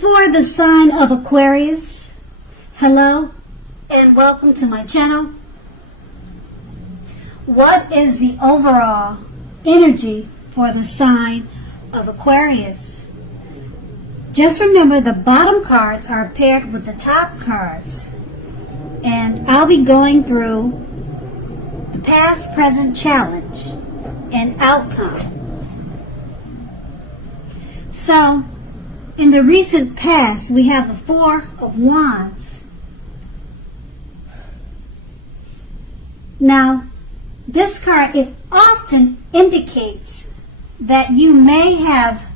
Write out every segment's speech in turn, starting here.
For the sign of Aquarius, hello and welcome to my channel. What is the overall energy for the sign of Aquarius? Just remember the bottom cards are paired with the top cards, and I'll be going through the past, present challenge and outcome. So, in the recent past, we have the Four of Wands. Now, this card, it often indicates that you may have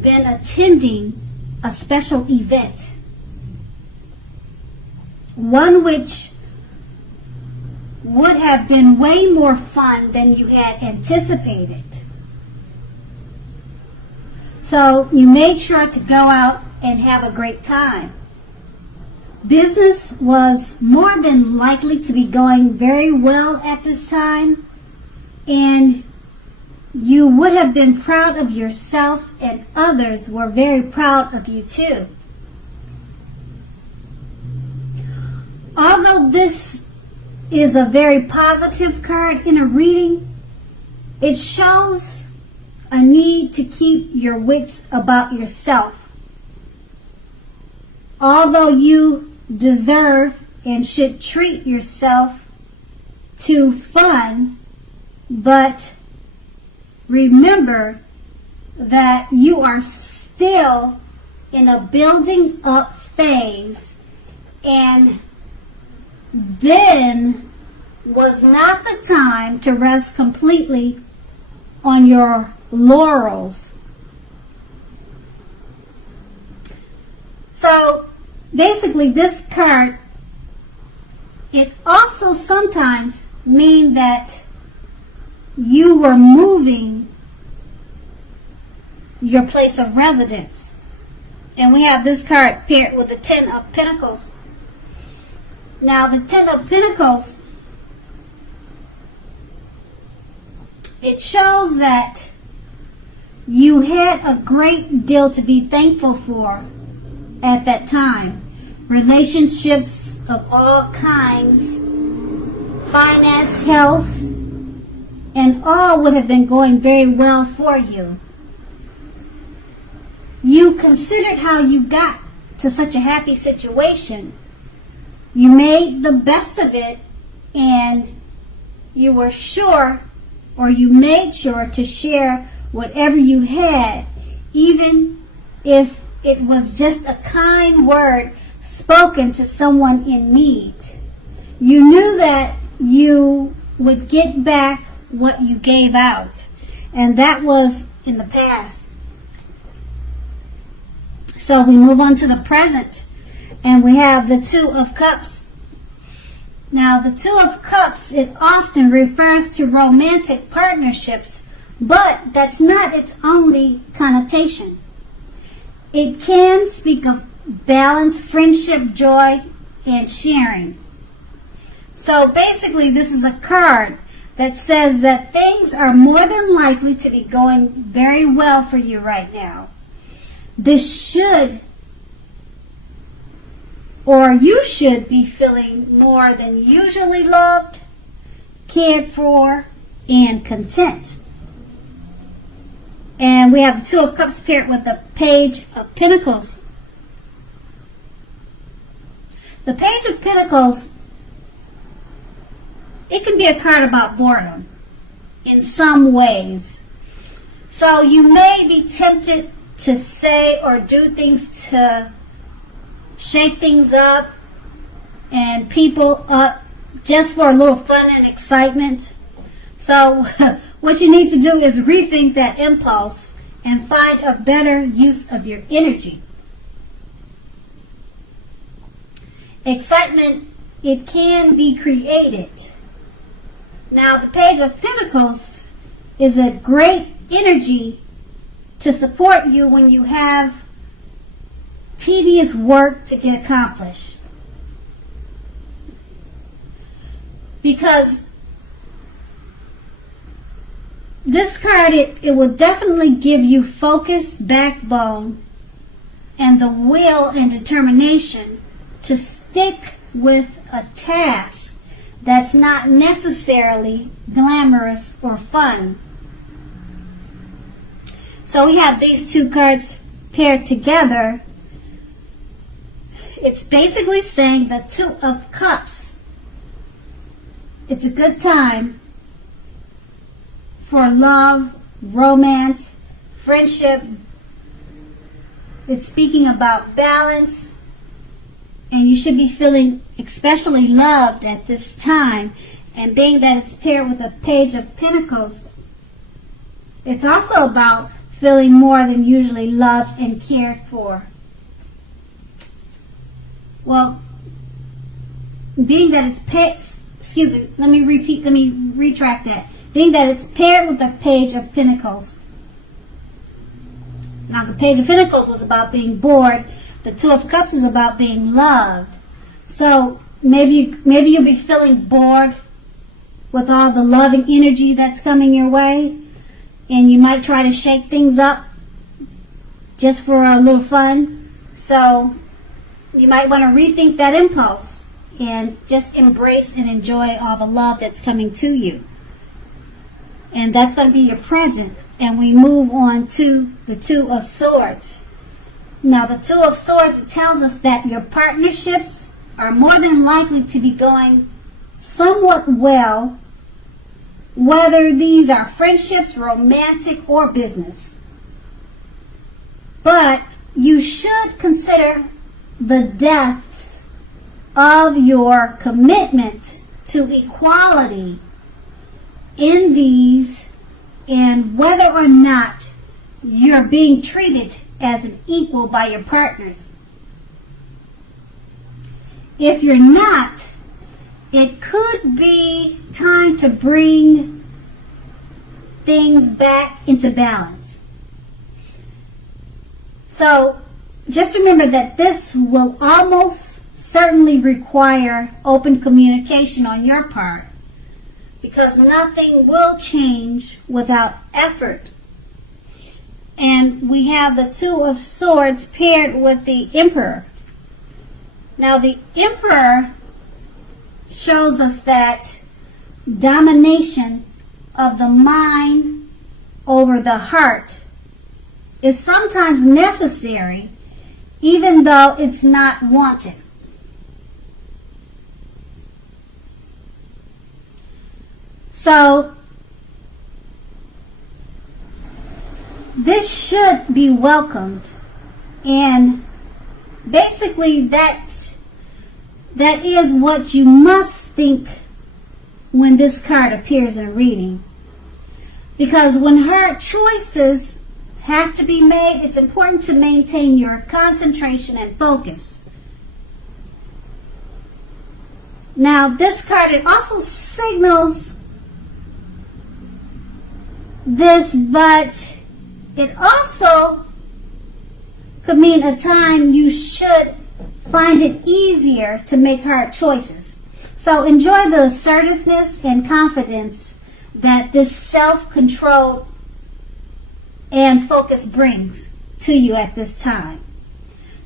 been attending a special event, one which would have been way more fun than you had anticipated. So you made sure to go out and have a great time. Business was more than likely to be going very well at this time, and you would have been proud of yourself, and others were very proud of you too. Although this is a very positive card in a reading, it shows a need to keep your wits about yourself. Although you deserve and should treat yourself to fun, but remember that you are still in a building up phase, and then was not the time to rest completely on your laurels. So basically this card, it also sometimes means that you were moving your place of residence. And we have this card paired with the Ten of Pentacles. Now the Ten of Pentacles, it shows that you had a great deal to be thankful for at that time. Relationships of all kinds, finance, health, and all would have been going very well for you. You considered how you got to such a happy situation. You made the best of it, and you were sure, or you made sure to share whatever you had, even if it was just a kind word spoken to someone in need. You knew that you would get back what you gave out, and that was in the past. So we move on to the present, and we have the Two of Cups. Now the Two of Cups, it often refers to romantic partnerships, but that's not its only connotation. It can speak of balance, friendship, joy, and sharing. So basically this is a card that says that things are more than likely to be going very well for you right now. This should, or you should be feeling more than usually loved, cared for, and content. And we have the Two of Cups paired with the Page of Pentacles. The Page of Pentacles, it can be a card about boredom in some ways. So you may be tempted to say or do things to shake things up and people up just for a little fun and excitement. So what you need to do is rethink that impulse and find a better use of your energy. Excitement, it can be created. Now the Page of Pentacles is a great energy to support you when you have tedious work to get accomplished. Because this card, it will definitely give you focus, backbone, and the will and determination to stick with a task that's not necessarily glamorous or fun. So we have these two cards paired together. It's basically saying the Two of Cups. It's a good time for love, romance, friendship. It's speaking about balance, and you should be feeling especially loved at this time. And being that it's paired with a Page of Pentacles, it's also about feeling more than usually loved and cared for. Well, being that it's let me retract that. Being that it's paired with the Page of Pentacles. Now, the Page of Pentacles was about being bored. The Two of Cups is about being loved. So maybe you'll be feeling bored with all the loving energy that's coming your way, and you might try to shake things up just for a little fun. So you might want to rethink that impulse and just embrace and enjoy all the love that's coming to you. And that's going to be your present. And we move on to the Two of Swords. Now, the Two of Swords, it tells us that your partnerships are more than likely to be going somewhat well, whether these are friendships, romantic, or business. But you should consider the depths of your commitment to equality in these, and whether or not you're being treated as an equal by your partners. If you're not, it could be time to bring things back into balance. So just remember that this will almost certainly require open communication on your part, because nothing will change without effort. And we have the Two of Swords paired with the Emperor. Now, the Emperor shows us that domination of the mind over the heart is sometimes necessary, even though it's not wanted. So this should be welcomed, and basically that is what you must think when this card appears in a reading. Because when hard choices have to be made, it's important to maintain your concentration and focus. Now, this card, it also signals this, but it also could mean a time you should find it easier to make hard choices. So enjoy the assertiveness and confidence that this self-control and focus brings to you at this time.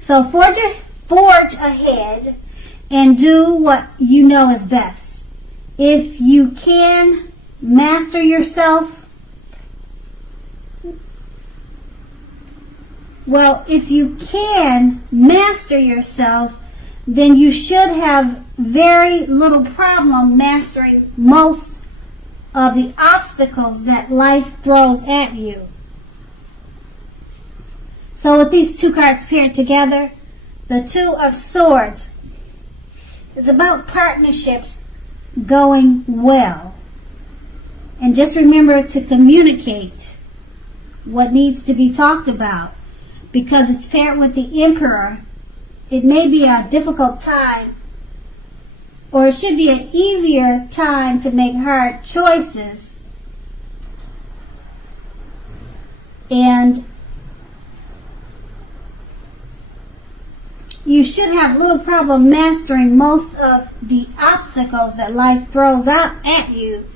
So forge ahead and do what you know is best. If you can master yourself, then you should have very little problem mastering most of the obstacles that life throws at you. So with these two cards paired together, the Two of Swords, it's about partnerships going well. And just remember to communicate what needs to be talked about. Because it's paired with the Emperor, it may be a difficult time, or it should be an easier time to make hard choices. And you should have little problem mastering most of the obstacles that life throws out at you,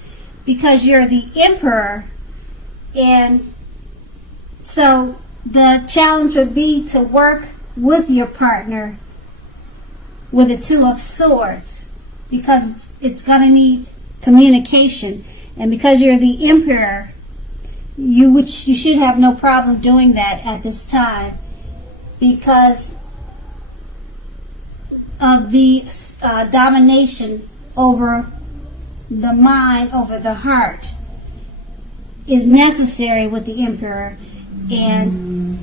because you're the Emperor. And so the challenge would be to work with your partner with the Two of Swords, because it's going to need communication. And because you're the Emperor, you should have no problem doing that at this time, because of the domination over the mind, over the heart, is necessary with the Emperor, and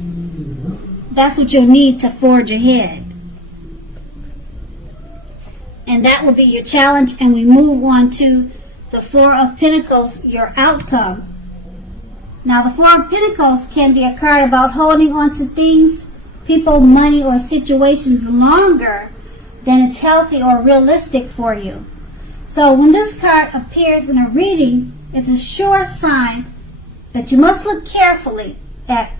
that's what you'll need to forge ahead. And that will be your challenge, and we move on to the Four of Pentacles, your outcome. Now, the Four of Pentacles can be a card about holding on to things, people, money, or situations longer than it's healthy or realistic for you. So when this card appears in a reading, it's a sure sign that you must look carefully at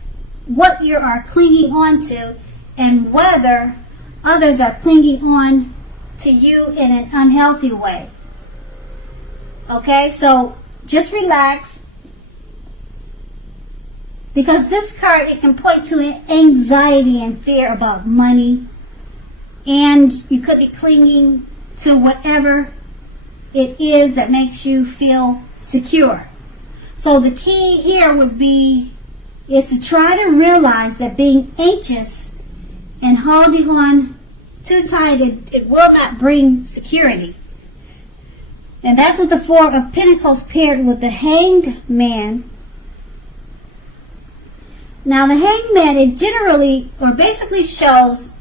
what you are clinging on to and whether others are clinging on to you in an unhealthy way. Okay, so just relax, because this card, it can point to anxiety and fear about money, and you could be clinging to whatever it is that makes you feel secure. So the key here would be is to try to realize that being anxious and holding on too tight, it will not bring security. And that's what the Four of Pentacles paired with the Hanged Man. Now the Hanged Man, it generally or basically shows,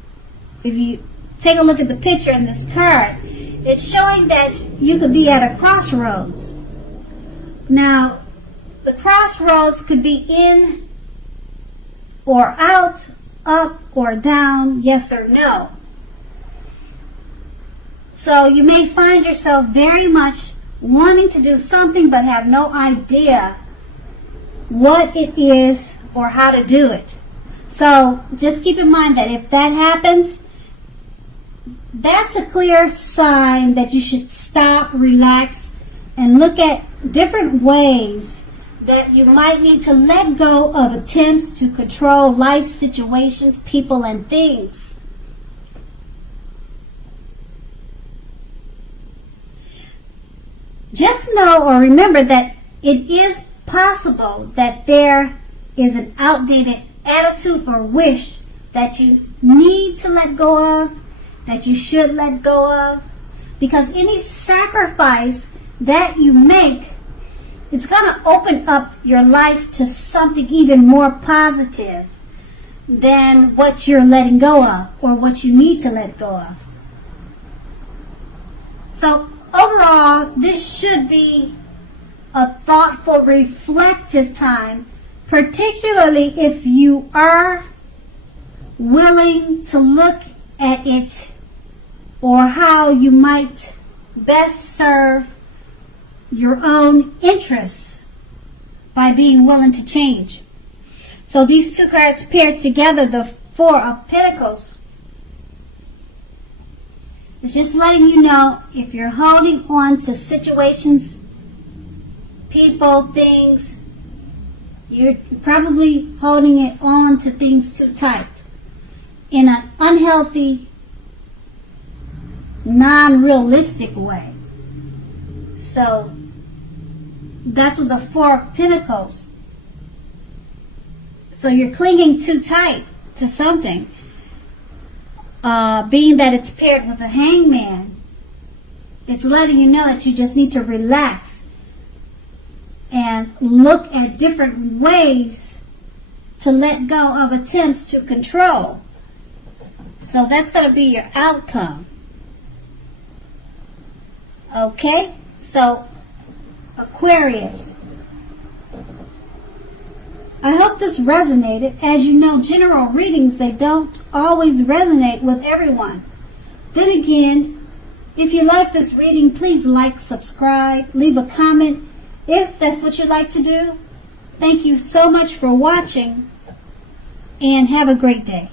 if you take a look at the picture in this card, it's showing that you could be at a crossroads. Now, the crossroads could be in or out, up or down, yes or no. So you may find yourself very much wanting to do something but have no idea what it is or how to do it. So just keep in mind that if that happens, that's a clear sign that you should stop, relax, and look at different ways that you might need to let go of attempts to control life situations, people, and things. Just know or remember that it is possible that there is an outdated attitude or wish that you need to let go of, that you should let go of, because any sacrifice that you make, it's going to open up your life to something even more positive than what you're letting go of or what you need to let go of. So overall, this should be a thoughtful, reflective time, particularly if you are willing to look at it or how you might best serve your own interests by being willing to change. So these two cards paired together, the Four of Pentacles, it's just letting you know if you're holding on to situations, people, things, you're probably holding it on to things too tight in an unhealthy, non-realistic way. So that's what the Four of Pentacles. So you're clinging too tight to something. Being that it's paired with a Hangman, it's letting you know that you just need to relax and look at different ways to let go of attempts to control. So that's going to be your outcome. Okay? So, Aquarius, I hope this resonated. As you know, general readings, they don't always resonate with everyone. Then again, if you like this reading, please like, subscribe, leave a comment if that's what you'd like to do. Thank you so much for watching, and have a great day.